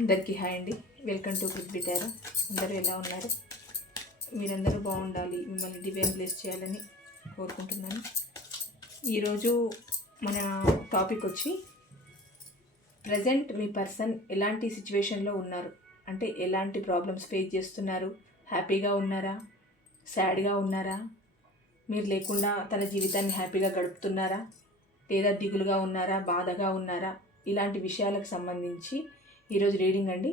అందరికీ హాయ్ అండి. Welcome to Prithvi tarot. అందరూ ఎలా ఉన్నారు? మీరందరూ బాగుండాలి, మిమ్మల్ని డివైన్ బ్లెస్ చేయాలని కోరుకుంటున్నాను. ఈరోజు మన టాపిక్ వచ్చి ప్రజెంట్ మీ పర్సన్ ఎలాంటి సిచ్యువేషన్లో ఉన్నారు, అంటే ఎలాంటి ప్రాబ్లమ్స్ ఫేస్ చేస్తున్నారు, హ్యాపీగా ఉన్నారా, సాడ్గా ఉన్నారా, మీరు లేకుండా తన జీవితాన్ని హ్యాపీగా గడుపుతున్నారా, లేదా దిగులుగా ఉన్నారా, బాధగా ఉన్నారా, ఇలాంటి విషయాలకు సంబంధించి ఈరోజు రీడింగ్ అండి.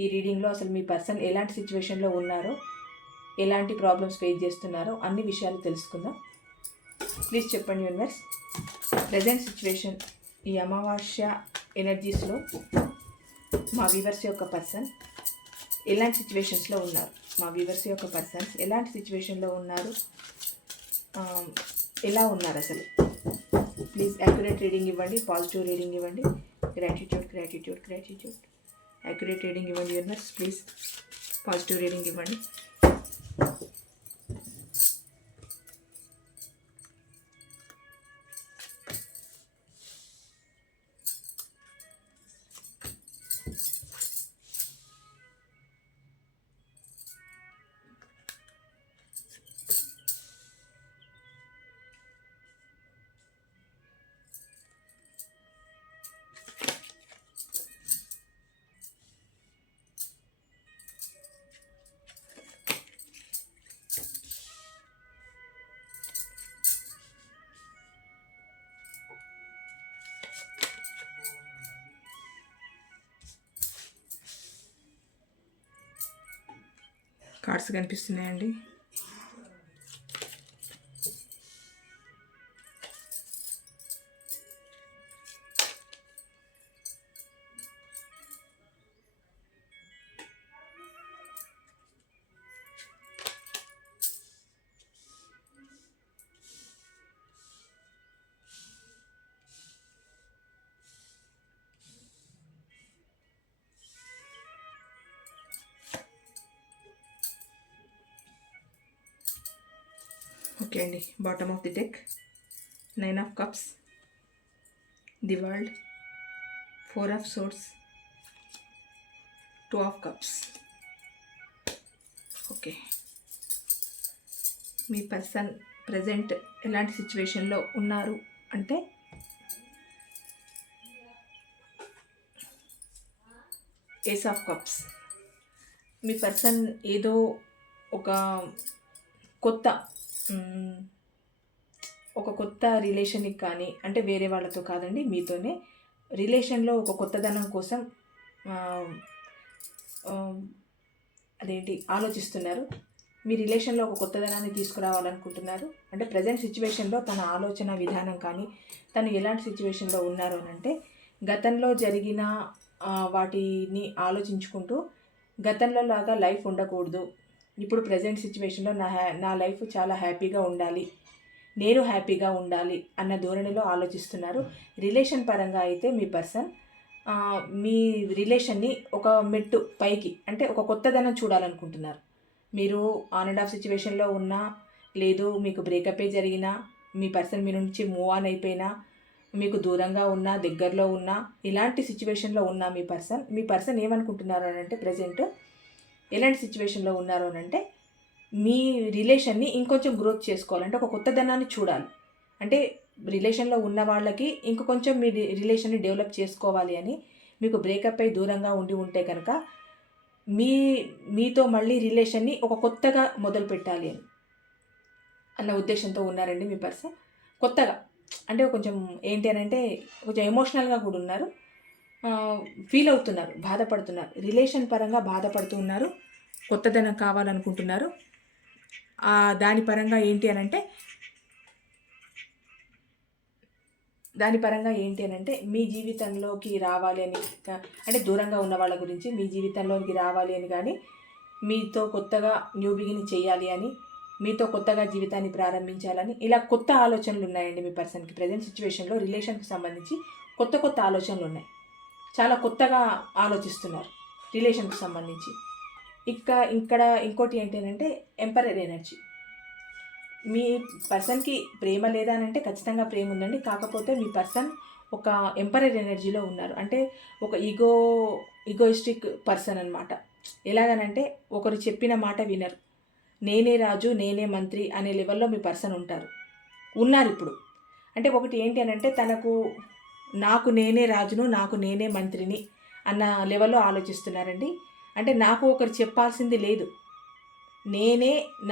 ఈ రీడింగ్లో అసలు మీ పర్సన్ ఎలాంటి సిచ్యువేషన్లో ఉన్నారో, ఎలాంటి ప్రాబ్లమ్స్ ఫేస్ చేస్తున్నారో అన్ని విషయాలు తెలుసుకుందాం. ప్లీజ్ చెప్పండి యూనివర్స్, ప్రజెంట్ సిచ్యువేషన్ ఈ అమావాస్య ఎనర్జీస్లో మా వ్యూవర్స్ యొక్క పర్సన్ ఎలాంటి సిచ్యువేషన్స్లో ఉన్నారు, మా వ్యూవర్స్ యొక్క పర్సన్స్ ఎలాంటి సిచ్యువేషన్లో ఉన్నారు, ఎలా ఉన్నారు అసలు. ప్లీజ్ యాక్యురేట్ రీడింగ్ ఇవ్వండి, పాజిటివ్ రీడింగ్ ఇవ్వండి. Gratitude gratitude gratitude. Accurate reading ఇవ్వండి యూనివర్స్, ప్లీజ్ పాజిటివ్ రీడింగ్ ఇవ్వండి. కార్డ్స్ కనిపిస్తున్నాయండి. ఓకే అండి, bottom of the deck 9 of cups, the world, 4 of swords, 2 of cups. Okay, మీ పర్సన్ ప్రజెంట్ ఎలాంటి సిచ్యువేషన్లో ఉన్నారు అంటే ఏస్ ఆఫ్ కప్స్. మీ పర్సన్ ఏదో ఒక కొత్త రిలేషన్కి కానీ, అంటే వేరే వాళ్ళతో కాదండి, మీతోనే రిలేషన్లో ఒక కొత్తదనం కోసం ఆలోచిస్తున్నారు. మీ రిలేషన్లో ఒక కొత్తదనాన్ని తీసుకురావాలనుకుంటున్నారు. అంటే ప్రజెంట్ సిచ్యువేషన్లో తన ఆలోచన విధానం కానీ, తను ఎలాంటి సిచ్యువేషన్లో ఉన్నారు అని అంటే గతంలో జరిగిన వాటిని ఆలోచించుకుంటూ గతంలో లాగా లైఫ్ ఉండకూడదు, ఇప్పుడు ప్రజెంట్ సిచ్యువేషన్లో నా లైఫ్ చాలా హ్యాపీగా ఉండాలి, నేను హ్యాపీగా ఉండాలి అన్న ధోరణిలో ఆలోచిస్తున్నారు. రిలేషన్ పరంగా అయితే మీ పర్సన్ మీ రిలేషన్ని ఒక మెట్టు పైకి, అంటే ఒక కొత్తదనం చూడాలనుకుంటున్నారు. మీరు ఆన్ అండ్ ఆఫ్ సిచ్యువేషన్లో ఉన్నా, లేదు మీకు బ్రేకప్ జరిగినా, మీ పర్సన్ మీ నుంచి మూవ్ ఆన్ అయిపోయినా, మీకు దూరంగా ఉన్నా, దగ్గరలో ఉన్నా, ఇలాంటి సిచ్యువేషన్లో ఉన్న మీ పర్సన్ ఏమనుకుంటున్నారు అని అంటే ప్రజెంట్ ఎలాంటి సిచ్యువేషన్లో ఉన్నారు అని అంటే మీ రిలేషన్ని ఇంకొంచెం గ్రోత్ చేసుకోవాలంటే ఒక కొత్తదనాన్ని చూడాలి. అంటే రిలేషన్లో ఉన్న వాళ్ళకి ఇంక కొంచెం మీ రిలేషన్ని డెవలప్ చేసుకోవాలి అని, మీకు బ్రేకప్ అయి దూరంగా ఉంటే కనుక మీతో మళ్ళీ రిలేషన్ని ఒక కొత్తగా మొదలు పెట్టాలి అన్న ఉద్దేశంతో ఉన్నారండి మీ పర్సన్. కొత్తగా అంటే కొంచెం ఏంటి అని అంటే కొంచెం ఎమోషనల్గా కూడా ఉన్నారు, ఫీల్ అవుతున్నారు, బాధపడుతున్నారు, రిలేషన్ పరంగా బాధపడుతూ ఉన్నారు, కొత్తదనం కావాలనుకుంటున్నారు. దాని పరంగా ఏంటి అని అంటే మీ జీవితంలోకి రావాలి అని, అంటే దూరంగా ఉన్న వాళ్ళ గురించి మీ జీవితంలోకి రావాలి అని కానీ, మీతో కొత్తగా న్యూ బిగినింగ్ చేయాలి అని, మీతో కొత్తగా జీవితాన్ని ప్రారంభించాలని, ఇలా కొత్త ఆలోచనలు ఉన్నాయండి మీ పర్సన్కి. ప్రజెంట్ సిచ్యువేషన్లో రిలేషన్కి సంబంధించి కొత్త ఆలోచనలు ఉన్నాయి, చాలా కొత్తగా ఆలోచిస్తున్నారు రిలేషన్కి సంబంధించి. ఇక్కడ ఇంకోటి ఏంటంటే ఎంపరర్ ఎనర్జీ. మీ పర్సన్కి ప్రేమ లేదా అని అంటే ఖచ్చితంగా ప్రేమ ఉందండి. కాకపోతే మీ పర్సన్ ఒక ఎంపరర్ ఎనర్జీలో ఉన్నారు. అంటే ఒక ఈగోయిస్టిక్ పర్సన్ అనమాట. ఎలాగనంటే ఒకరు చెప్పిన మాట వినరు. నేనే రాజు నేనే మంత్రి అనే లెవెల్లో మీ పర్సన్ ఉన్నారు ఇప్పుడు. అంటే ఒకటి ఏంటి అని అంటే తనకు నాకు నేనే రాజును నాకు నేనే మంత్రిని అన్న లెవెల్లో ఆలోచిస్తున్నారండి. అంటే నాకు ఒకరు చెప్పాల్సింది లేదు,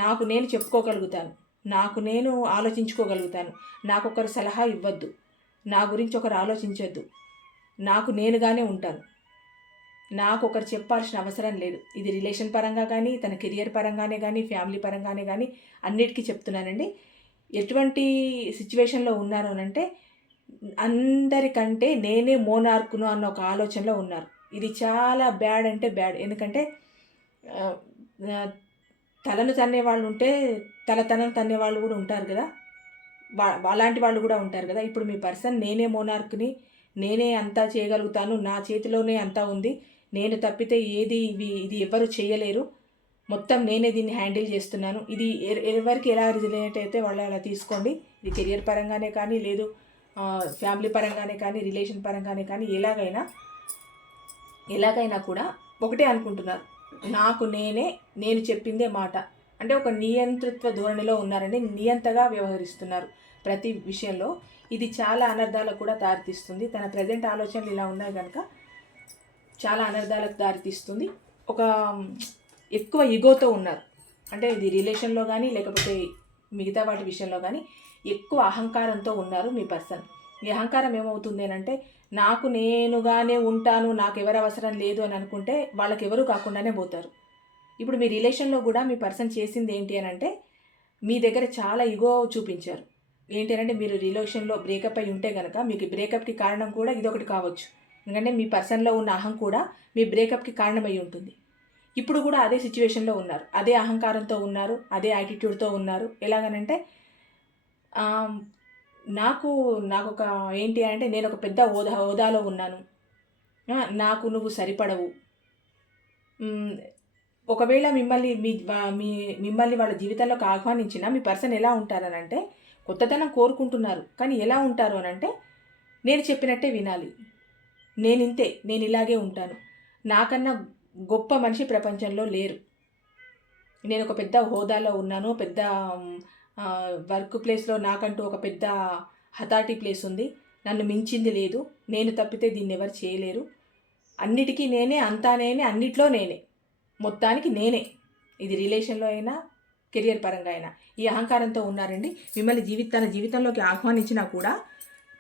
నాకు నేను చెప్పుకోగలుగుతాను, నాకు నేను ఆలోచించుకోగలుగుతాను. నాకు ఒకరు సలహా ఇవ్వద్దు, నా గురించి ఒకరు ఆలోచించొద్దు, నాకు నేనుగానే ఉంటాను, నాకు ఒకరు చెప్పాల్సిన అవసరం లేదు. ఇది రిలేషన్ పరంగా కానీ తన కెరియర్ పరంగానే కానీ ఫ్యామిలీ పరంగానే కానీ అన్నిటికీ చెప్తున్నానండి. ఎటువంటి సిచ్యువేషన్లో ఉన్నారు అనంటే అందరికంటే నేనే మోనార్కును అన్న ఒక ఆలోచనలో ఉన్నారు. ఇది చాలా బ్యాడ్ అంటే బ్యాడ్. ఎందుకంటే తలను తన్నే వాళ్ళు ఉంటే తనను తన్నే వాళ్ళు కూడా ఉంటారు కదా, అలాంటి వాళ్ళు కూడా ఉంటారు కదా. ఇప్పుడు మీ పర్సన్ నేనే మోనార్క్ని, నేనే అంతా చేయగలుగుతాను, నా చేతిలోనే అంతా ఉంది, నేను తప్పితే ఇది ఎవరు చేయలేరు, మొత్తం నేనే దీన్ని హ్యాండిల్ చేస్తున్నాను. ఇది ఎవరికి ఎలా రిలేట్ అయితే వాళ్ళు అలా తీసుకోండి. ఇది కెరియర్ పరంగానే కానీ లేదు ఫ్యామిలీ పరంగానే కానీ రిలేషన్ పరంగానే కానీ ఎలాగైనా కూడా ఒకటే అనుకుంటున్నారు, నాకు నేను చెప్పిందే మాట. అంటే ఒక నియంతృత్వ ధోరణిలో ఉన్నారండి, నియంతగా వ్యవహరిస్తున్నారు ప్రతి విషయంలో. ఇది చాలా అనర్థాలకు కూడా దారితీస్తుంది. తన ప్రజెంట్ ఆలోచనలు ఇలా ఉన్నాయి కనుక చాలా అనర్థాలకు దారితీస్తుంది. ఒక ఎక్కువ ఈగోతో ఉన్నారు. అంటే ఇది రిలేషన్లో కానీ లేకపోతే మిగతా వాటి విషయంలో కానీ ఎక్కువ అహంకారంతో ఉన్నారు మీ పర్సన్. ఈ అహంకారం ఏమవుతుంది అంటే నాకు నేనుగానే ఉంటాను, నాకు ఎవరు అవసరం లేదు అని అనుకుంటే వాళ్ళకి ఎవరు కాకుండానే పోతారు. ఇప్పుడు మీ రిలేషన్లో కూడా మీ పర్సన్ చేసింది ఏంటి అని అంటే మీ దగ్గర చాలా ఈగో చూపించారు. ఏంటి అంటే మీరు రిలేషన్లో బ్రేకప్ అయి ఉంటే కనుక మీకు బ్రేకప్కి కారణం కూడా ఇదొకటి కావచ్చు. ఎందుకంటే మీ పర్సన్లో ఉన్న అహం కూడా మీ బ్రేకప్కి కారణమై ఉంటుంది. ఇప్పుడు కూడా అదే సిచ్యువేషన్లో ఉన్నారు, అదే అహంకారంతో ఉన్నారు, అదే యాటిట్యూడ్తో ఉన్నారు. ఎలాగనంటే నాకు ఒక ఏంటి అంటే నేను ఒక పెద్ద హోదాలో ఉన్నాను, నాకు నువ్వు సరిపడవు. ఒకవేళ మిమ్మల్ని వాళ్ళ జీవితంలోకి ఆహ్వానించిన మీ పర్సన్ ఎలా ఉంటారనంటే కొత్తదనం కోరుకుంటున్నారు. కానీ ఎలా ఉంటారు అనంటే నేను చెప్పినట్టే వినాలి, నేను ఇలాగే ఉంటాను, నాకన్నా గొప్ప మనిషి ప్రపంచంలో లేరు, నేను ఒక పెద్ద హోదాలో ఉన్నాను, పెద్ద వర్క్ ప్లేస్లో నాకంటూ ఒక పెద్ద హతాటి ప్లేస్ ఉంది, నన్ను మించింది లేదు, నేను తప్పితే దీన్ని ఎవరు చేయలేరు, అన్నిటికీ నేనే, అంతా నేనే, అన్నిట్లో నేనే, మొత్తానికి నేనే. ఇది రిలేషన్లో అయినా కెరియర్ పరంగా అయినా ఈ అహంకారంతో ఉన్నారండి. మిమ్మల్ని తన జీవితంలోకి ఆహ్వానించినా కూడా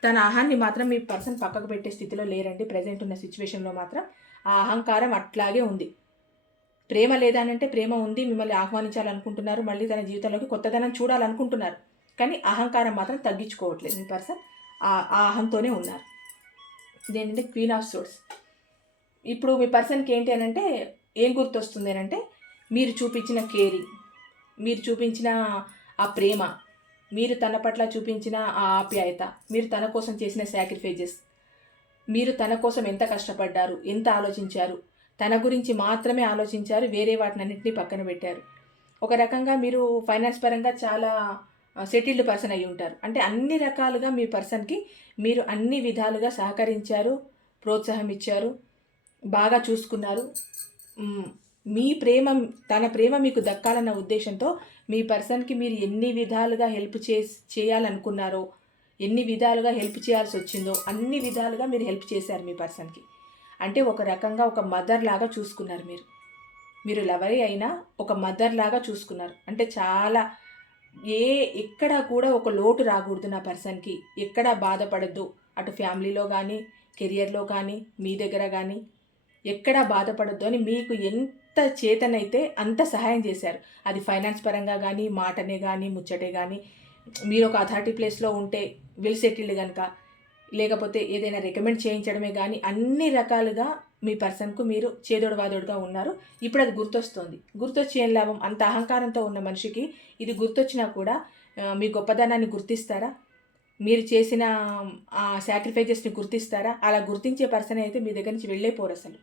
తన అహాన్ని మాత్రం మీ పర్సన్ పక్కకు పెట్టే స్థితిలో లేరండి. ప్రజెంట్ ఉన్న సిచ్యువేషన్లో మాత్రం ఆ అహంకారం అట్లాగే ఉంది. ప్రేమ లేదనంటే ప్రేమ ఉంది, మిమ్మల్ని ఆహ్వానించాలనుకుంటున్నారు, మళ్ళీ తన జీవితంలోకి కొత్తదనం చూడాలనుకుంటున్నారు. కానీ అహంకారం మాత్రం తగ్గించుకోవట్లేదు. మీ పర్సన్ ఆ అహంతోనే ఉన్నారు. ఇదేంటంటే క్వీన్ ఆఫ్ సోర్స్. ఇప్పుడు మీ పర్సన్కి ఏంటి అని అంటే ఏం గుర్తొస్తుంది అని అంటే మీరు చూపించిన కేరింగ్, మీరు చూపించిన ఆ ప్రేమ, మీరు తన పట్ల చూపించిన ఆ ఆప్యాయత, మీరు తన కోసం చేసిన సాక్రిఫైజెస్, మీరు తన కోసం ఎంత కష్టపడ్డారు, ఎంత ఆలోచించారు, తన గురించి మాత్రమే ఆలోచించారు, వేరే వాటినన్నింటినీ పక్కన పెట్టారు. ఒక రకంగా మీరు ఫైనాన్స్ పరంగా చాలా సెటిల్డ్ పర్సన్ అయి ఉంటారు. అంటే అన్ని రకాలుగా మీ పర్సన్కి మీరు అన్ని విధాలుగా సహకరించారు, ప్రోత్సాహం ఇచ్చారు, బాగా చూసుకున్నారు. తన ప్రేమ మీకు దక్కాలన్న ఉద్దేశంతో మీ పర్సన్కి మీరు ఎన్ని విధాలుగా హెల్ప్ చేయాలనుకున్నారో, ఎన్ని విధాలుగా హెల్ప్ చేయాల్సి వచ్చిందో అన్ని విధాలుగా మీరు హెల్ప్ చేశారు మీ పర్సన్కి. అంటే ఒక రకంగా ఒక మదర్ లాగా చూసుకున్నారు. మీరు లవరీ అయినా ఒక మదర్ లాగా చూసుకున్నారు. అంటే చాలా ఎక్కడా కూడా ఒక లోటు రాకూడదు నా పర్సన్కి, ఎక్కడా బాధపడద్దు, అటు ఫ్యామిలీలో కానీ కెరియర్లో కానీ మీ దగ్గర కానీ ఎక్కడా బాధపడద్దు అని మీకు ఎంత చేతనైతే అంత సహాయం చేశారు. అది ఫైనాన్స్ పరంగా కానీ మాటనే కానీ ముచ్చటే కానీ, మీరు ఒక అథారిటీ ప్లేస్లో ఉంటే వెల్ సెటిల్డ్ కనుక, లేకపోతే ఏదైనా రికమెండ్ చేయించడమే కానీ అన్ని రకాలుగా మీ పర్సన్కు మీరు చేదోడు వాదోడుగా ఉన్నారు. ఇప్పుడు అది గుర్తొచ్చి ఏం లాభం? అంత అహంకారంతో ఉన్న మనిషికి ఇది గుర్తొచ్చినా కూడా మీ గొప్పదనాన్ని గుర్తిస్తారా? మీరు చేసిన ఆ సాక్రిఫైజెస్ని గుర్తిస్తారా? అలా గుర్తించే పర్సన్ అయితే మీ దగ్గర నుంచి వెళ్ళే పోరు అసలు.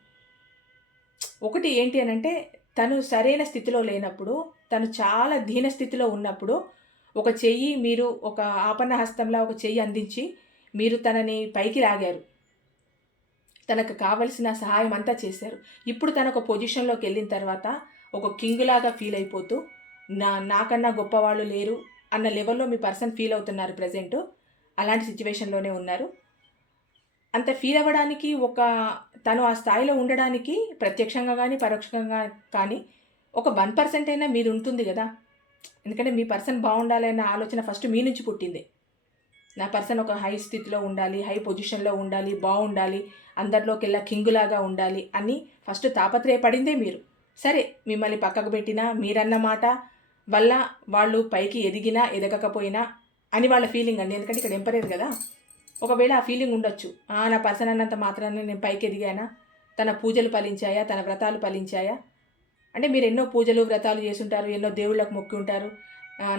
ఒకటి ఏంటి అని అంటే తను సరైన స్థితిలో లేనప్పుడు, తను చాలా దీన స్థితిలో ఉన్నప్పుడు ఒక చెయ్యి మీరు ఒక ఆపన్న హస్తంలా ఒక చెయ్యి అందించి మీరు తనని పైకి లాగారు. తనకు కావలసిన సహాయం అంతా చేశారు. ఇప్పుడు తన ఒక పొజిషన్లోకి వెళ్ళిన తర్వాత ఒక కింగ్ లాగా ఫీల్ అయిపోతూ నాకన్నా గొప్పవాళ్ళు లేరు అన్న లెవెల్లో మీ పర్సన్ ఫీల్ అవుతున్నారు ప్రజెంట్. అలాంటి సిచ్యువేషన్లోనే ఉన్నారు. అంత ఫీల్ అవ్వడానికి తను ఆ స్థాయిలో ఉండడానికి ప్రత్యక్షంగా కానీ పరోక్షంగా కానీ ఒక 1% అయినా మీది ఉంటుంది కదా. ఎందుకంటే మీ పర్సన్ బాగుండాలనే ఆలోచన ఫస్ట్ మీ నుంచి పుట్టింది. నా పర్సన్ ఒక హై స్థితిలో ఉండాలి, హై పొజిషన్లో ఉండాలి, బాగుండాలి, అందరిలోకెల్లా కింగులాగా ఉండాలి అని ఫస్ట్ తాపత్రయపడిందే మీరు. సరే, మిమ్మల్ని పక్కకు పెట్టినా మీరన్న మాట వల్ల వాళ్ళు పైకి ఎదిగినా ఎదగకపోయినా అని వాళ్ళ ఫీలింగ్ అండి. ఎందుకంటే ఇక్కడ ఎంపరేర్ కదా. ఒకవేళ ఆ ఫీలింగ్ ఉండొచ్చు, నా పర్సన్ అన్నంత మాత్రాన్ని నేను పైకి ఎదిగానా, తన పూజలు ఫలించాయా, తన వ్రతాలు ఫలించాయా అంటే మీరు ఎన్నో పూజలు వ్రతాలు చేసుంటారు, ఎన్నో దేవుళ్ళకు మొక్కి ఉంటారు.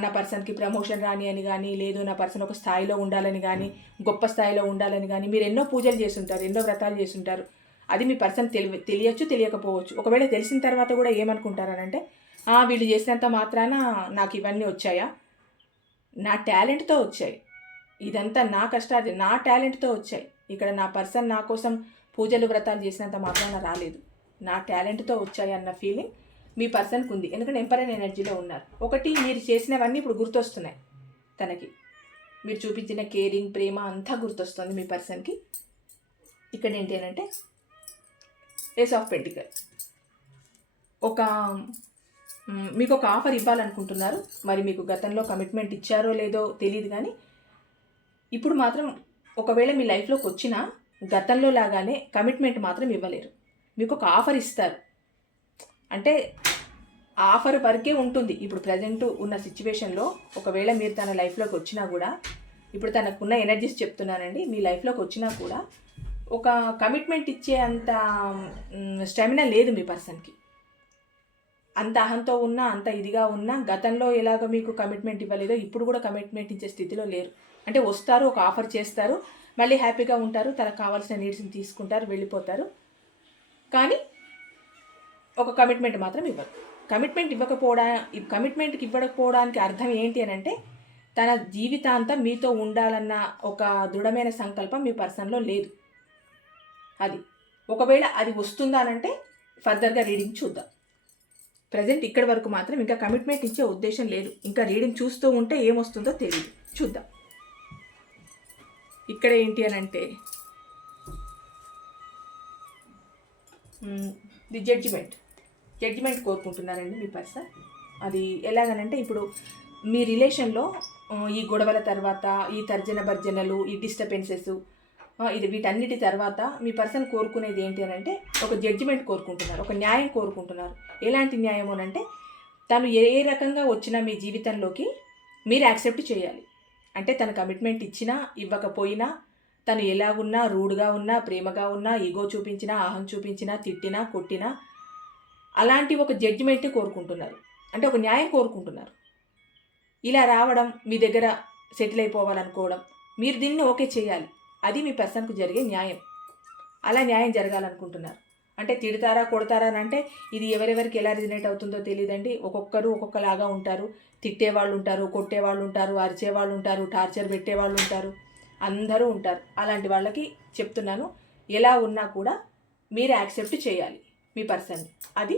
నా పర్సన్కి ప్రమోషన్ రాని అని కానీ, లేదు నా పర్సన్ ఒక స్థాయిలో ఉండాలని కానీ, గొప్ప స్థాయిలో ఉండాలని కానీ మీరు ఎన్నో పూజలు చేసుంటారు, ఎన్నో వ్రతాలు చేసుంటారు. అది మీ పర్సన్ తెలియచ్చు, తెలియకపోవచ్చు. ఒకవేళ తెలిసిన తర్వాత కూడా ఏమనుకుంటారనంటే, వీళ్ళు చేసినంత మాత్రాన నాకు ఇవన్నీ వచ్చాయా, నా టాలెంట్తో వచ్చాయి, ఇదంతా నా కష్టాది నా టాలెంట్తో వచ్చాయి. ఇక్కడ నా పర్సన్ నా కోసం పూజలు వ్రతాలు చేసినంత మాత్రాన రాలేదు, నా టాలెంట్తో వచ్చాయి అన్న ఫీలింగ్ మీ పర్సన్కి ఉంది. ఎందుకంటే ఎంపరర్ ఎనర్జీలో ఉన్నారు. ఒకటి, మీరు చేసినవన్నీ ఇప్పుడు గుర్తొస్తున్నాయి తనకి. మీరు చూపించిన కేరింగ్, ప్రేమ అంతా గుర్తొస్తుంది మీ పర్సన్కి. ఇక్కడ ఏంటి అంటే ఏస్ ఆఫ్ పెంటికల్స్. మీకు ఒక ఆఫర్ ఇవ్వాలనుకుంటున్నారు. మరి మీకు గతంలో కమిట్మెంట్ ఇచ్చారో లేదో తెలియదు, కానీ ఇప్పుడు మాత్రం ఒకవేళ మీ లైఫ్లోకి వచ్చినా గతంలో లాగానే కమిట్మెంట్ మాత్రం ఇవ్వలేరు. మీకు ఒక ఆఫర్ ఇస్తారు. అంటే ఆఫర్ వరకే ఉంటుంది. ఇప్పుడు ప్రజెంట్ ఉన్న సిచ్యువేషన్లో ఒకవేళ మీరు తన లైఫ్లోకి వచ్చినా కూడా, ఇప్పుడు తనకున్న ఎనర్జీస్ చెప్తున్నానండి, మీ లైఫ్లోకి వచ్చినా కూడా ఒక కమిట్మెంట్ ఇచ్చే అంత స్టామినా లేదు మీ పర్సన్కి. అంత అహంతో ఉన్నా, అంత ఇదిగా ఉన్నా, గతంలో ఎలాగో మీకు కమిట్మెంట్ ఇవ్వలేదో ఇప్పుడు కూడా కమిట్మెంట్ ఇచ్చే స్థితిలో లేరు. అంటే వస్తారు, ఒక ఆఫర్ చేస్తారు, మళ్ళీ హ్యాపీగా ఉంటారు, తనకు కావాల్సిన నీడ్స్ని తీసుకుంటారు, వెళ్ళిపోతారు. కానీ ఒక కమిట్మెంట్ మాత్రం ఇవ్వరు. కమిట్మెంట్కి ఇవ్వకపోవడానికి అర్థం ఏంటి అని అంటే, తన జీవితాంతం మీతో ఉండాలన్న ఒక దృఢమైన సంకల్పం మీ పర్సన్లో లేదు. అది ఒకవేళ అది వస్తుందానంటే ఫర్దర్గా రీడింగ్ చూద్దాం. ప్రజెంట్ ఇక్కడి వరకు మాత్రం ఇంకా కమిట్మెంట్ ఇచ్చే ఉద్దేశం లేదు. ఇంకా రీడింగ్ చూస్తూ ఉంటే ఏమొస్తుందో తెలియదు, చూద్దాం. ఇక్కడ ఏంటి అని అంటే ది జడ్జిమెంట్ కోరుకుంటున్నారండి మీ పర్సన్. అది ఎలాగనంటే, ఇప్పుడు మీ రిలేషన్లో ఈ గొడవల తర్వాత, ఈ తర్జన భర్జనలు, ఈ డిస్టర్బెన్సెస్, వీటన్నిటి తర్వాత మీ పర్సన్ కోరుకునేది ఏంటి అని అంటే ఒక జడ్జిమెంట్ కోరుకుంటున్నారు, ఒక న్యాయం కోరుకుంటున్నారు. ఎలాంటి న్యాయం అనంటే, తను ఏ రకంగా వచ్చినా మీ జీవితంలోకి మీరు యాక్సెప్ట్ చేయాలి. అంటే తన కమిట్మెంట్ ఇచ్చినా ఇవ్వకపోయినా, తను ఎలాగున్నా, రూడ్గా ఉన్నా, ప్రేమగా ఉన్నా, ఈగో చూపించినా, అహం చూపించినా, తిట్టినా, కొట్టినా, అలాంటి ఒక జడ్జిమెంట్ కోరుకుంటున్నారు. అంటే ఒక న్యాయం కోరుకుంటున్నారు. ఇలా రావడం, మీ దగ్గర సెటిల్ అయిపోవాలనుకోవడం, మీరు దీన్ని ఓకే చేయాలి. అది మీ పర్సన్కు జరిగే న్యాయం. అలా న్యాయం జరగాలనుకుంటున్నారు. అంటే తిడతారా, కొడతారా అని అంటే ఇది ఎవరెవరికి ఎలా రిజనేట్ అవుతుందో తెలియదండి. ఒక్కొక్కరు ఒక్కొక్కలాగా ఉంటారు. తిట్టేవాళ్ళు ఉంటారు, కొట్టేవాళ్ళు ఉంటారు, అరిచేవాళ్ళు ఉంటారు, టార్చర్ పెట్టేవాళ్ళు ఉంటారు, అందరూ ఉంటారు. అలాంటి వాళ్ళకి చెప్తున్నాను, ఎలా ఉన్నా కూడా మీరు యాక్సెప్ట్ చేయాలి మీ పర్సన్. అది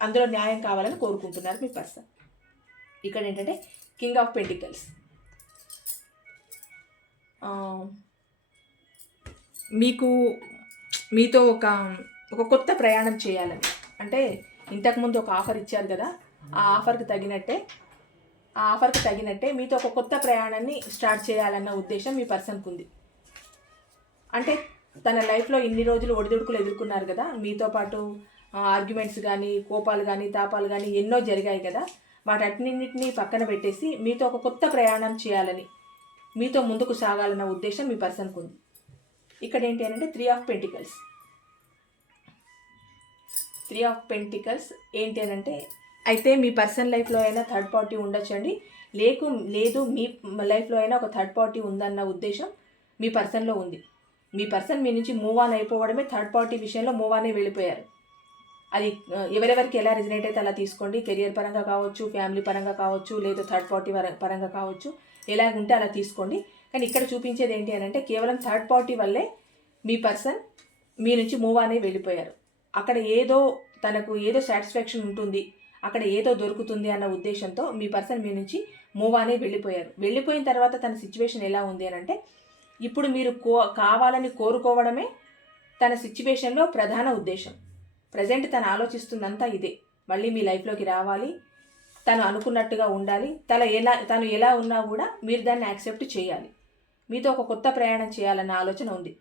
అందులో న్యాయం కావాలని కోరుకుంటున్నారు మీ పర్సన్. ఇక్కడ ఏంటంటే కింగ్ ఆఫ్ పెంటికల్స్. మీతో ఒక కొత్త ప్రయాణం చేయాలని, అంటే ఇంతకుముందు ఒక ఆఫర్ ఇచ్చారు కదా, ఆ ఆఫర్కి తగినట్టే మీతో ఒక కొత్త ప్రయాణాన్ని స్టార్ట్ చేయాలన్న ఉద్దేశం మీ పర్సన్కి ఉంది. అంటే తన లైఫ్లో ఇన్ని రోజులు ఒడిదుడుకులు ఎదుర్కొన్నారు కదా, మీతో పాటు ఆర్గ్యుమెంట్స్ కానీ, కోపాలు కానీ, తాపాలు కానీ ఎన్నో జరిగాయి కదా, వాటన్నింటినీ పక్కన పెట్టేసి మీతో ఒక కొత్త ప్రయాణం చేయాలని, మీతో ముందుకు సాగాలన్న ఉద్దేశం మీ పర్సన్కి ఉంది. ఇక్కడ ఏంటి అంటే 3 ఆఫ్ పెంటికల్స్ ఏంటి అని అంటే, అయితే మీ పర్సన్ లైఫ్లో అయినా థర్డ్ పార్టీ ఉండొచ్చండి, లేదు మీ లైఫ్లో అయినా ఒక థర్డ్ పార్టీ ఉందన్న ఉద్దేశం మీ పర్సన్లో ఉంది. మీ పర్సన్ మీ నుంచి మూవ్ ఆన్ అయిపోవడమే, థర్డ్ పార్టీ విషయంలో మూవ్ ఆన్ వెళ్ళిపోయారు. అది ఎవరెవరికి ఎలా రిజనేట్ అయితే అలా తీసుకోండి. కెరియర్ పరంగా కావచ్చు, ఫ్యామిలీ పరంగా కావచ్చు, లేదా థర్డ్ పార్టీ పరంగా కావచ్చు, ఎలాగుంటే అలా తీసుకోండి. కానీ ఇక్కడ చూపించేది ఏంటి అని అంటే, కేవలం థర్డ్ పార్టీ వల్లే మీ పర్సన్ మీ నుంచి మూవ్ అనే వెళ్ళిపోయారు. అక్కడ ఏదో తనకు ఏదో సాటిస్ఫాక్షన్ ఉంటుంది, అక్కడ ఏదో దొరుకుతుంది అన్న ఉద్దేశంతో మీ పర్సన్ మీ నుంచి మూవ్ అనే వెళ్ళిపోయారు. వెళ్ళిపోయిన తర్వాత తన సిచ్యువేషన్ ఎలా ఉంది అని అంటే, ఇప్పుడు మీరు కావాలని కోరుకోవడమే తన సిచ్యువేషన్లో ప్రధాన ఉద్దేశం. ప్రజెంట్ తను ఆలోచిస్తుందంతా ఇదే, మళ్ళీ మీ లైఫ్లోకి రావాలి, తను అనుకున్నట్టుగా ఉండాలి, తను ఎలా ఉన్నా కూడా మీరు దాన్ని యాక్సెప్ట్ చేయాలి, మీతో ఒక కొత్త ప్రయాణం చేయాలన్న ఆలోచన ఉంది.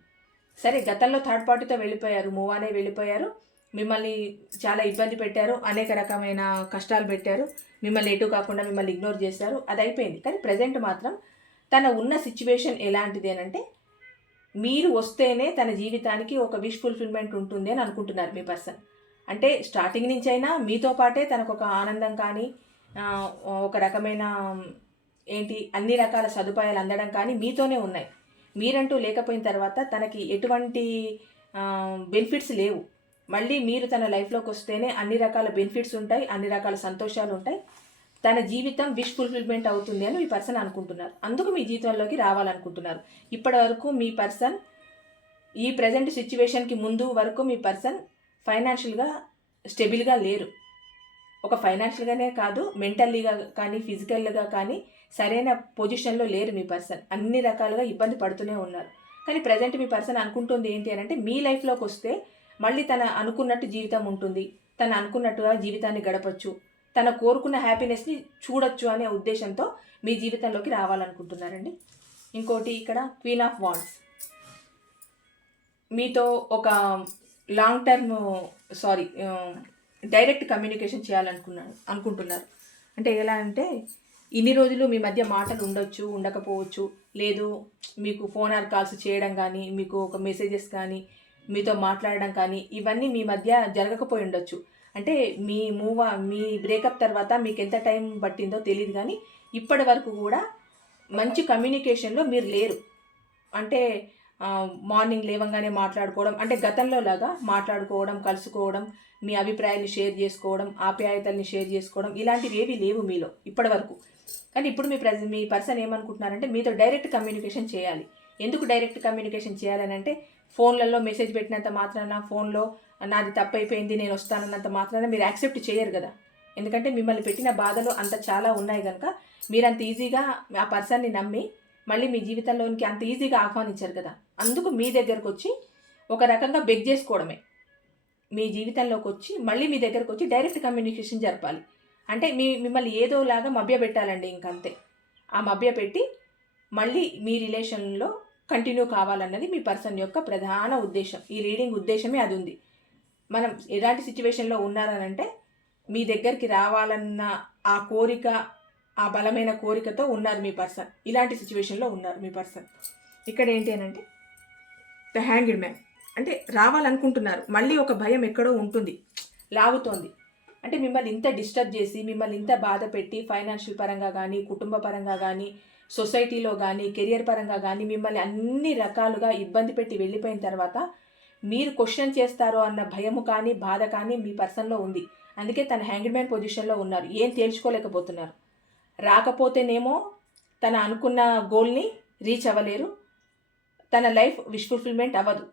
సరే, గతంలో థర్డ్ పార్టీతో వెళ్ళిపోయారు, మూవ్ అనే వెళ్ళిపోయారు, మిమ్మల్ని చాలా ఇబ్బంది పెట్టారు, అనేక రకమైన కష్టాలు పెట్టారు, మిమ్మల్ని ఎటు కాకుండా మిమ్మల్ని ఇగ్నోర్ చేశారు, అది అయిపోయింది. కానీ ప్రజెంట్ మాత్రం తన ఉన్న సిచ్యువేషన్ ఎలాంటిది అని అంటే, మీరు వస్తేనే తన జీవితానికి ఒక విష్ ఫుల్ఫిల్మెంట్ ఉంటుంది అని అనుకుంటున్నారు మీ పర్సన్. అంటే స్టార్టింగ్ నుంచి అయినా మీతో పాటే తనకు ఒక ఆనందం కానీ ఒక రకమైన అన్ని రకాల సదుపాయాలు అందడం కానీ మీతోనే ఉన్నాయి. మీరంటూ లేకపోయిన తర్వాత తనకి ఎటువంటి బెనిఫిట్స్ లేవు. మళ్ళీ మీరు తన లైఫ్లోకి వస్తేనే అన్ని రకాల బెనిఫిట్స్ ఉంటాయి, అన్ని రకాల సంతోషాలు ఉంటాయి, తన జీవితం విష్ ఫుల్ఫిల్మెంట్ అవుతుంది అని మీ పర్సన్ అనుకుంటున్నారు. అందుకు మీ జీవితంలోకి రావాలనుకుంటున్నారు. ఇప్పటి వరకు మీ పర్సన్ ఈ ప్రజెంట్ సిచ్యువేషన్కి ముందు వరకు మీ పర్సన్ ఫైనాన్షియల్గా స్టెబిల్గా లేరు. ఒక ఫైనాన్షియల్గానే కాదు, మెంటల్లీగా కానీ ఫిజికల్గా కానీ సరైన పొజిషన్లో లేరు మీ పర్సన్. అన్ని రకాలుగా ఇబ్బంది పడుతూనే ఉన్నారు. కానీ ప్రజెంట్ మీ పర్సన్ అనుకుంటుంది ఏంటి అని అంటే, మీ లైఫ్లోకి వస్తే మళ్ళీ తన అనుకున్నట్టు జీవితం ఉంటుంది, తను అనుకున్నట్టుగా జీవితాన్ని గడపచ్చు, తన కోరుకున్న హ్యాపీనెస్ని చూడొచ్చు అనే ఉద్దేశంతో మీ జీవితంలోకి రావాలనుకుంటున్నారండి. ఇంకోటి ఇక్కడ క్వీన్ ఆఫ్ వాండ్స్, మీతో ఒక లాంగ్ టర్మ్ డైరెక్ట్ కమ్యూనికేషన్ అనుకుంటున్నారు. అంటే ఎలా అంటే, ఇన్ని రోజులు మీ మధ్య మాటలు ఉండొచ్చు, ఉండకపోవచ్చు, లేదు మీకు ఫోన్ ఆర్ కాల్స్ చేయడం కానీ, మీకు ఒక మెసేజెస్ కానీ, మీతో మాట్లాడడం కానీ, ఇవన్నీ మీ మధ్య జరగకపోయి ఉండొచ్చు. అంటే మీ బ్రేకప్ తర్వాత మీకు ఎంత టైం పట్టిందో తెలియదు, కానీ ఇప్పటి వరకు కూడా మంచి కమ్యూనికేషన్లో మీరు లేరు. అంటే మార్నింగ్ లేవంగానే మాట్లాడుకోవడం, అంటే గతంలో లాగా మాట్లాడుకోవడం, కలుసుకోవడం, మీ అభిప్రాయాన్ని షేర్ చేసుకోవడం, ఆప్యాయతల్ని షేర్ చేసుకోవడం, ఇలాంటివి ఏవి లేవు మీలో ఇప్పటి వరకు. కానీ ఇప్పుడు మీ పర్సన్ ఏమనుకుంటున్నారంటే, మీతో డైరెక్ట్ కమ్యూనికేషన్ చేయాలి. ఎందుకు డైరెక్ట్ కమ్యూనికేషన్ చేయాలని అంటే, ఫోన్లలో మెసేజ్ పెట్టినంత మాత్రాన, ఫోన్లో నాది తప్పైపోయింది నేను వస్తానన్నంత మాత్రాన మీరు యాక్సెప్ట్ చేయరు కదా. ఎందుకంటే మిమ్మల్ని పెట్టిన బాధలు అంత చాలా ఉన్నాయి కనుక మీరు అంత ఈజీగా ఆ పర్సన్ని నమ్మి మళ్ళీ మీ జీవితంలోనికి అంత ఈజీగా ఆహ్వానించారు కదా. అందుకు మీ దగ్గరకు వచ్చి ఒక రకంగా బెగ్ చేసుకోవడమే, మీ జీవితంలోకి వచ్చి మళ్ళీ మీ దగ్గరకు వచ్చి డైరెక్ట్ కమ్యూనికేషన్ జరపాలి. అంటే మిమ్మల్ని ఏదోలాగా మభ్యపెట్టాలండి, ఇంకంతే. ఆ మభ్యపెట్టి మళ్ళీ మీ రిలేషన్లో కంటిన్యూ కావాలన్నది మీ పర్సన్ యొక్క ప్రధాన ఉద్దేశం. ఈ రీడింగ్ ఉద్దేశమే అది ఉంది. మనం ఎలాంటి సిచ్యువేషన్లో ఉన్నారనంటే, మీ దగ్గరికి రావాలన్న ఆ కోరిక, ఆ బలమైన కోరికతో ఉన్నారు మీ పర్సన్. ఇలాంటి సిచ్యువేషన్లో ఉన్నారు మీ పర్సన్. ఇక్కడ ఏంటి అని అంటే, ద హ్యాంగ్డ్ మ్యాన్, అంటే రావాలనుకుంటున్నారు, మళ్ళీ ఒక భయం ఎక్కడో ఉంటుంది, లాగుతోంది. అంటే మిమ్మల్ని ఇంత డిస్టర్బ్ చేసి, మిమ్మల్ని ఇంత బాధ పెట్టి, ఫైనాన్షియల్ పరంగా కానీ, కుటుంబ పరంగా కానీ, సొసైటీలో కానీ, కెరియర్ పరంగా కానీ మిమ్మల్ని అన్ని రకాలుగా ఇబ్బంది పెట్టి వెళ్ళిపోయిన తర్వాత మీరు క్వశ్చన్ చేస్తారో అన్న భయము కానీ, బాధ కానీ మీ పర్సన్లో ఉంది. అందుకే తన హ్యాంగ్డ్ మ్యాన్ పొజిషన్లో ఉన్నారు. ఏం తేల్చుకోలేకపోతున్నారు. రాకపోతేనేమో తన అనుకున్న గోల్ని రీచ్ అవ్వలేరు, తన లైఫ్ విష్ ఫుల్ఫిల్మెంట్ అవ్వదు.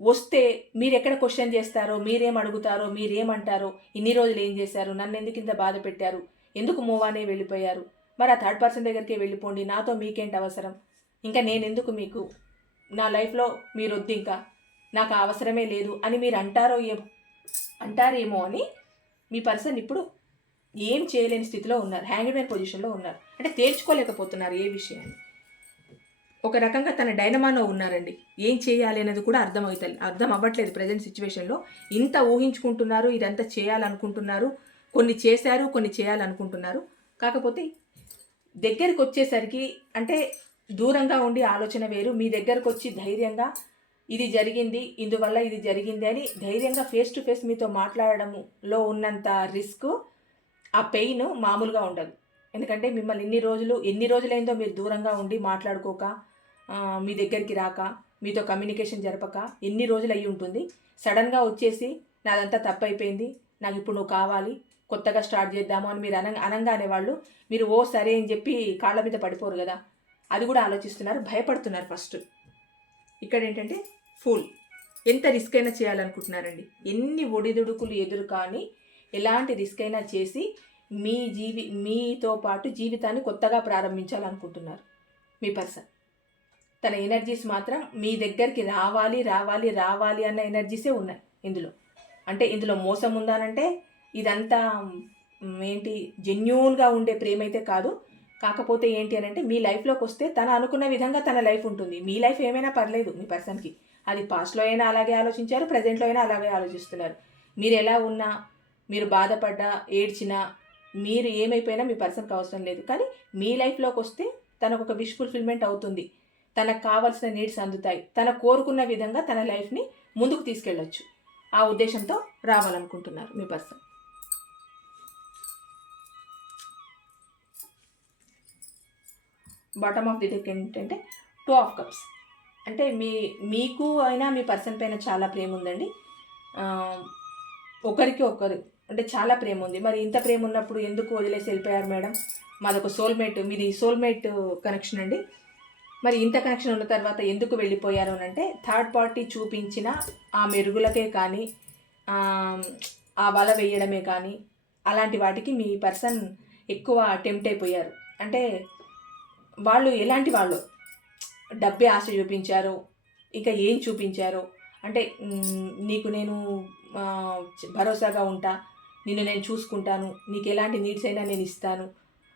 వస్తే మీరు ఎక్కడ క్వశ్చన్ చేస్తారో, మీరేం అడుగుతారో, మీరేమంటారో, ఇన్ని రోజులు ఏం చేశారు, నన్ను ఎందుకు ఇంత బాధ పెట్టారు, ఎందుకు మూవ్ అనే వెళ్ళిపోయారు, మరి ఆ థర్డ్ పర్సన్ దగ్గరికే వెళ్ళిపోండి, నాతో మీకేంటి అవసరం, ఇంకా నేనెందుకు మీకు, నా లైఫ్లో మీరు వద్దు, ఇంకా నాకు అవసరమే లేదు అని మీరు అంటారేమో అని మీ పర్సన్ ఇప్పుడు ఏం చేయలేని స్థితిలో ఉన్నారు, హ్యాంగ్డ్ మ్యాన్ పొజిషన్లో ఉన్నారు. అంటే తేల్చుకోలేకపోతున్నారు ఏ విషయాన్ని. ఒక రకంగా తన డైనమాలో ఉన్నారండి. ఏం చేయాలి అనేది కూడా అర్థం అవ్వట్లేదు ప్రజెంట్ సిచ్యువేషన్లో. ఇంత ఊహించుకుంటున్నారు, ఇదంతా చేయాలనుకుంటున్నారు, కొన్ని చేశారు, కొన్ని చేయాలనుకుంటున్నారు. కాకపోతే దగ్గరికి వచ్చేసరికి, అంటే దూరంగా ఉండి ఆలోచన వేరు, మీ దగ్గరకు వచ్చి ధైర్యంగా ఇది జరిగింది, ఇందువల్ల ఇది జరిగింది అని ధైర్యంగా ఫేస్ టు ఫేస్ మీతో మాట్లాడడంలో ఉన్నంత రిస్క్, ఆ పెయిన్ మామూలుగా ఉండదు. ఎందుకంటే మిమ్మల్ని ఎన్ని రోజులైందో మీరు దూరంగా ఉండి మాట్లాడుకోక, మీ దగ్గరికి రాక, మీతో కమ్యూనికేషన్ జరపక ఎన్ని రోజులు అయ్యి ఉంటుంది. సడన్గా వచ్చేసి నాదంతా తప్పైపోయింది, నాకు ఇప్పుడు నువ్వు కావాలి, కొత్తగా స్టార్ట్ చేద్దాము అని మీరు అనంగానే వాళ్ళు మీరు ఓ సరే అని చెప్పి కాళ్ళ మీద పడిపోరు కదా, అది కూడా ఆలోచిస్తున్నారు, భయపడుతున్నారు ఫస్ట్. ఇక్కడ ఏంటంటే ఫూల్, ఎంత రిస్క్ అయినా చేయాలనుకుంటున్నారండి. ఎన్ని ఒడిదుడుకులు ఎదురు కానీ ఎలాంటి రిస్క్ అయినా చేసి మీతో పాటు జీవితాన్ని కొత్తగా ప్రారంభించాలనుకుంటున్నారు మీ పర్సన్. తన ఎనర్జీస్ మాత్రం మీ దగ్గరికి రావాలి రావాలి రావాలి అన్న ఎనర్జీసే ఉన్నాయి ఇందులో. అంటే ఇందులో మోసం ఉందానంటే ఇదంతా ఏంటి జెన్యూన్గా ఉండే ప్రేమ అయితే కాదు. కాకపోతే ఏంటి అని అంటే మీ లైఫ్లోకి వస్తే తను అనుకున్న విధంగా తన లైఫ్ ఉంటుంది. మీ లైఫ్ ఏమైనా పర్లేదు మీ పర్సన్కి. అది పాస్ట్లో అయినా అలాగే ఆలోచించారు, ప్రజెంట్లో అయినా అలాగే ఆలోచిస్తున్నారు. మీరు ఎలా ఉన్నా, మీరు బాధపడ్డా, ఏడ్చినా, మీరు ఏమైపోయినా మీ పర్సన్కి అవసరం లేదు. కానీ మీ లైఫ్లోకి వస్తే తనకు ఒక విష్ ఫుల్ఫిల్మెంట్ అవుతుంది. తనకు కావాల్సిన నీడ్స్ అందుతాయి. తన కోరుకున్న విధంగా తన లైఫ్ని ముందుకు తీసుకెళ్ళొచ్చు. ఆ ఉద్దేశంతో రావాలనుకుంటున్నారు మీ person. Bottom of the deck ఏంటంటే 2 ఆఫ్ కప్స్. అంటే మీకు అయినా మీ పర్సన్ పైన చాలా ప్రేమ ఉందండి. ఒకరికి ఒకరు అంటే చాలా ప్రేమ ఉంది. మరి ఇంత ప్రేమ ఉన్నప్పుడు ఎందుకు వదిలేసి వెళ్ళిపోయారు మేడం? మాదొక సోల్మేట్, మీది సోల్మేట్ కనెక్షన్ అండి. మరి ఇంత కనెక్షన్ ఉన్న తర్వాత ఎందుకు వెళ్ళిపోయారు అని అంటే థర్డ్ పార్టీ చూపించిన ఆ మెరుగులకే కానీ, ఆ వల వేయడమే కానీ, అలాంటి వాటికి మీ పర్సన్ ఎక్కువ టెంప్ట్ అయిపోయారు. అంటే వాళ్ళు ఎలాంటి వాళ్ళు, డబ్బే ఆశ చూపించారు, ఇంకా ఏం చూపించారు అంటే నీకు నేను భరోసాగా ఉంటా, నిన్ను నేను చూసుకుంటాను, నీకు ఎలాంటి నీడ్స్ అయినా నేను ఇస్తాను,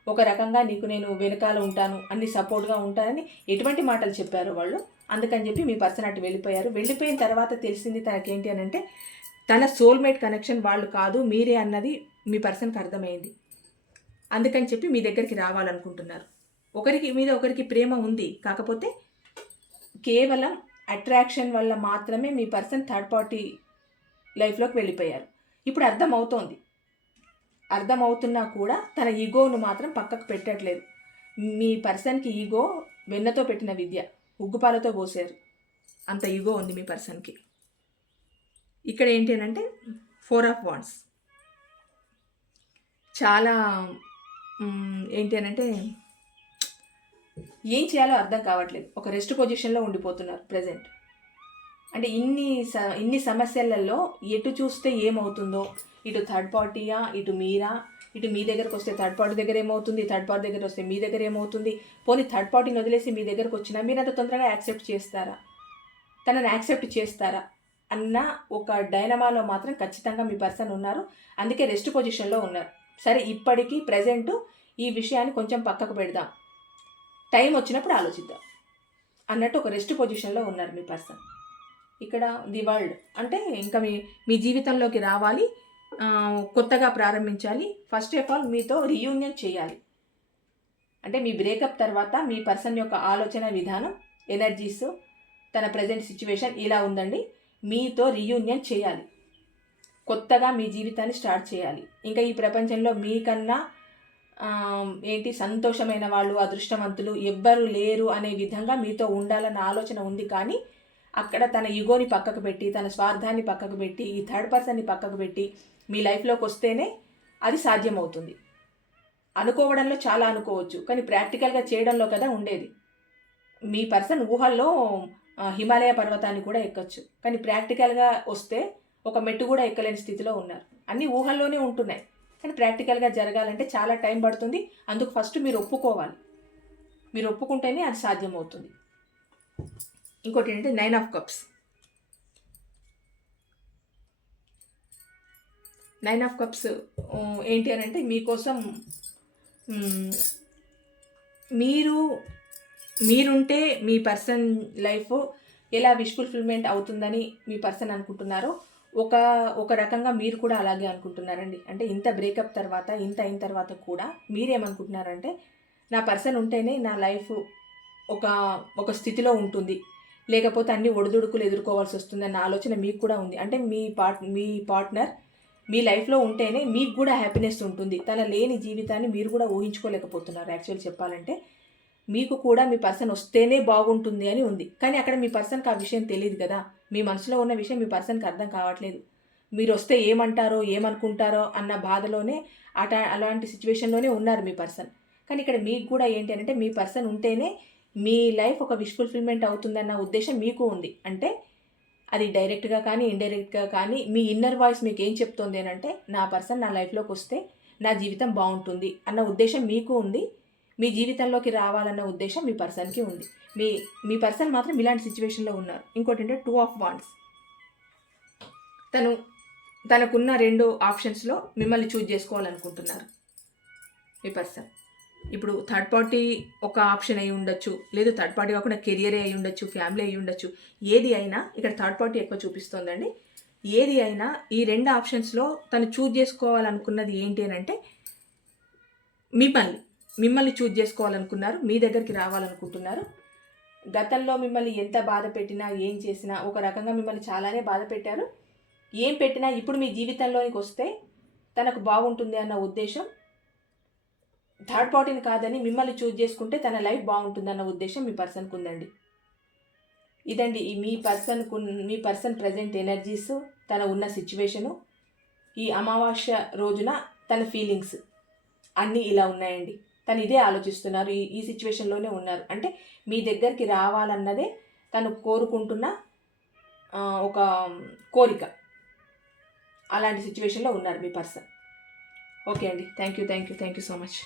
ఒక రకంగా నీకు నేను వెనకాల ఉంటాను, అన్ని సపోర్ట్గా ఉంటానని ఎటువంటి మాటలు చెప్పారు వాళ్ళు. అందుకని చెప్పి మీ పర్సన్ అటు వెళ్ళిపోయారు. వెళ్ళిపోయిన తర్వాత తెలిసింది తనకేంటి అని అంటే తన సోల్మేట్ కనెక్షన్ వాళ్ళు కాదు మీరే అన్నది మీ పర్సన్కి అర్థమైంది. అందుకని చెప్పి మీ దగ్గరికి రావాలనుకుంటున్నారు. ఒకరికి మీద ఒకరికి ప్రేమ ఉంది, కాకపోతే కేవలం అట్రాక్షన్ వల్ల మాత్రమే మీ పర్సన్ థర్డ్ పార్టీ లైఫ్లోకి వెళ్ళిపోయారు. ఇప్పుడు అర్థమవుతున్నా కూడా తన ఈగోను మాత్రం పక్కకు పెట్టట్లేదు. మీ పర్సన్కి ఈగో వెన్నతో పెట్టిన విద్య, ఉగ్గుపాలతో పోసారు, అంత ఈగో ఉంది మీ పర్సన్కి. ఇక్కడ ఏంటి అని అంటే 4 ఆఫ్ వాండ్స్. చాలా ఏంటి అని అంటే ఏం చేయాలో అర్థం కావట్లేదు. ఒక రెస్ట్ పొజిషన్లో ఉండిపోతున్నారు ప్రజెంట్. అంటే ఇన్ని సమస్యలలో ఎటు చూస్తే ఏమవుతుందో, ఇటు థర్డ్ పార్టీయా, ఇటు మీరా, ఇటు మీ దగ్గరకు వస్తే థర్డ్ పార్టీ దగ్గర ఏమవుతుంది, థర్డ్ పార్టీ దగ్గర వస్తే మీ దగ్గర ఏమవుతుంది, పోనీ థర్డ్ పార్టీని వదిలేసి మీ దగ్గరకు వచ్చినా మీరు అంత తొందరగా యాక్సెప్ట్ చేస్తారా, తనని యాక్సెప్ట్ చేస్తారా అన్న ఒక డైనమాలో మాత్రం ఖచ్చితంగా మీ పర్సన్ ఉన్నారు. అందుకే రెస్ట్ పొజిషన్లో ఉన్నారు. సరే, ఇప్పటికీ ప్రజెంట్ ఈ విషయాన్ని కొంచెం పక్కకు పెడదాం, టైం వచ్చినప్పుడు ఆలోచిద్దాం అన్నట్టు ఒక రెస్ట్ పొజిషన్లో ఉన్నారు మీ పర్సన్. ఇక్కడ ది వరల్డ్ అంటే ఇంకా మీ జీవితంలోకి రావాలి, కొత్తగా ప్రారంభించాలి. ఫస్ట్ ఆఫ్ ఆల్ మీతో రీయూనియన్ చేయాలి. అంటే మీ బ్రేకప్ తర్వాత మీ పర్సన్ యొక్క ఆలోచన విధానం, ఎనర్జీస్, తన ప్రజెంట్ సిచ్యువేషన్ ఇలా ఉందండి. మీతో రీయూనియన్ చేయాలి, కొత్తగా మీ జీవితాన్ని స్టార్ట్ చేయాలి. ఇంకా ఈ ప్రపంచంలో మీకన్నా సంతోషమైన వాళ్ళు, అదృష్టవంతులు ఎవ్వరు లేరు అనే విధంగా మీతో ఉండాలన్న ఆలోచన ఉంది. కానీ అక్కడ తన ఈగోని పక్కకు పెట్టి, తన స్వార్థాన్ని పక్కకు పెట్టి, ఈ థర్డ్ పర్సన్ని పక్కకు పెట్టి మీ లైఫ్లోకి వస్తేనే అది సాధ్యమవుతుంది. అనుకోవడంలో చాలా అనుకోవచ్చు, కానీ ప్రాక్టికల్గా చేయడంలో కదా ఉండేది. మీ పర్సన్ ఊహల్లో హిమాలయ పర్వతాన్ని కూడా ఎక్కచ్చు, కానీ ప్రాక్టికల్గా వస్తే ఒక మెట్టు కూడా ఎక్కలేని స్థితిలో ఉన్నారు. అన్నీ ఊహల్లోనే ఉంటున్నాయి, కానీ ప్రాక్టికల్గా జరగాలంటే చాలా టైం పడుతుంది. అందుకు ఫస్ట్ మీరు ఒప్పుకోవాలి. మీరు ఒప్పుకుంటేనే అది సాధ్యమవుతుంది. ఇంకోటి ఏంటంటే 9 ఆఫ్ కప్స్. 9 ఆఫ్ కప్స్ ఏంటి అని అంటే మీకోసం మీరుంటే మీ పర్సన్ లైఫ్ ఎలా విష్ ఫుల్ఫిల్మెంట్ అవుతుందని మీ పర్సన్ అనుకుంటున్నారో ఒక రకంగా మీరు కూడా అలాగే అనుకుంటున్నారండి. అంటే ఇంత బ్రేకప్ తర్వాత, ఇంత అయిన తర్వాత కూడా మీరేమనుకుంటున్నారంటే నా పర్సన్ ఉంటేనే నా లైఫ్ ఒక స్థితిలో ఉంటుంది, లేకపోతే అన్ని ఒడిదుడుకులు ఎదుర్కోవాల్సి వస్తుందన్న ఆలోచన మీకు కూడా ఉంది. అంటే మీ పార్ట్నర్ మీ లైఫ్లో ఉంటేనే మీకు కూడా హ్యాపీనెస్ ఉంటుంది. తన లేని జీవితాన్ని మీరు కూడా ఊహించుకోలేకపోతున్నారు. యాక్చువల్ చెప్పాలంటే మీకు కూడా మీ పర్సన్ వస్తేనే బాగుంటుంది అని ఉంది. కానీ అక్కడ మీ పర్సన్కి ఆ విషయం తెలియదు కదా. మీ మనసులో ఉన్న విషయం మీ పర్సన్కి అర్థం కావట్లేదు. మీరు వస్తే ఏమంటారో, ఏమనుకుంటారో అన్న బాధలోనే అలాంటి సిచ్యువేషన్లోనే ఉన్నారు మీ పర్సన్. కానీ ఇక్కడ మీకు కూడా ఏంటి అంటే మీ పర్సన్ ఉంటేనే మీ లైఫ్ ఒక విష్ ఫుల్ఫిల్మెంట్ అవుతుందన్న ఉద్దేశం మీకు ఉంది. అంటే అది డైరెక్ట్గా కానీ ఇండైరెక్ట్గా కానీ మీ ఇన్నర్ వాయిస్ మీకు ఏం చెప్తోంది అని అంటే, నా పర్సన్ నా లైఫ్లోకి వస్తే నా జీవితం బాగుంటుంది అన్న ఉద్దేశం మీకు ఉంది. మీ జీవితంలోకి రావాలన్న ఉద్దేశం మీ పర్సన్కి ఉంది. మీ పర్సన్ మాత్రం ఇలాంటి సిచ్యువేషన్లో ఉన్నారు. ఇంకోటి అంటే 2 ఆఫ్ వాండ్స్. తనకున్న 2 ఆప్షన్స్లో మిమ్మల్ని చూజ్ చేసుకోవాలనుకుంటున్నారు మీ పర్సన్. ఇప్పుడు థర్డ్ పార్టీ ఒక ఆప్షన్ అయి ఉండొచ్చు, లేదు థర్డ్ పార్టీ కాకుండా కెరియరే అయి ఉండొచ్చు, ఫ్యామిలీ అయి ఉండొచ్చు. ఏది అయినా ఇక్కడ థర్డ్ పార్టీ ఎక్కువ చూపిస్తోందండి. ఏది అయినా ఈ 2 ఆప్షన్స్లో తను చూజ్ చేసుకోవాలనుకున్నది ఏంటి అని అంటే, మిమ్మల్ని చూజ్ చేసుకోవాలనుకున్నారు, మీ దగ్గరికి రావాలనుకుంటున్నారు. గతంలో మిమ్మల్ని ఎంత బాధ పెట్టినా, ఏం చేసినా, ఒక రకంగా మిమ్మల్ని చాలానే బాధ పెట్టారు. ఏం పెట్టినా ఇప్పుడు మీ జీవితంలోనికి వస్తే తనకు బాగుంటుంది అన్న ఉద్దేశం, థర్డ్ పార్టీని కాదని మిమ్మల్ని చూజ్ చేసుకుంటే తన లైఫ్ బాగుంటుందన్న ఉద్దేశం మీ పర్సన్కు ఉందండి. ఇదండి మీ పర్సన్ ప్రజెంట్ ఎనర్జీస్, తన ఉన్న సిచ్యువేషను, ఈ అమావాస్య రోజున తన ఫీలింగ్స్ అన్నీ ఇలా ఉన్నాయండి. తను ఇదే ఆలోచిస్తున్నారు, ఈ సిచ్యువేషన్లోనే ఉన్నారు. అంటే మీ దగ్గరికి రావాలన్నదే తను కోరుకుంటున్న ఒక కోరిక. అలాంటి సిచ్యువేషన్లో ఉన్నారు మీ పర్సన్. ఓకే అండి, థ్యాంక్ యూ సో మచ్.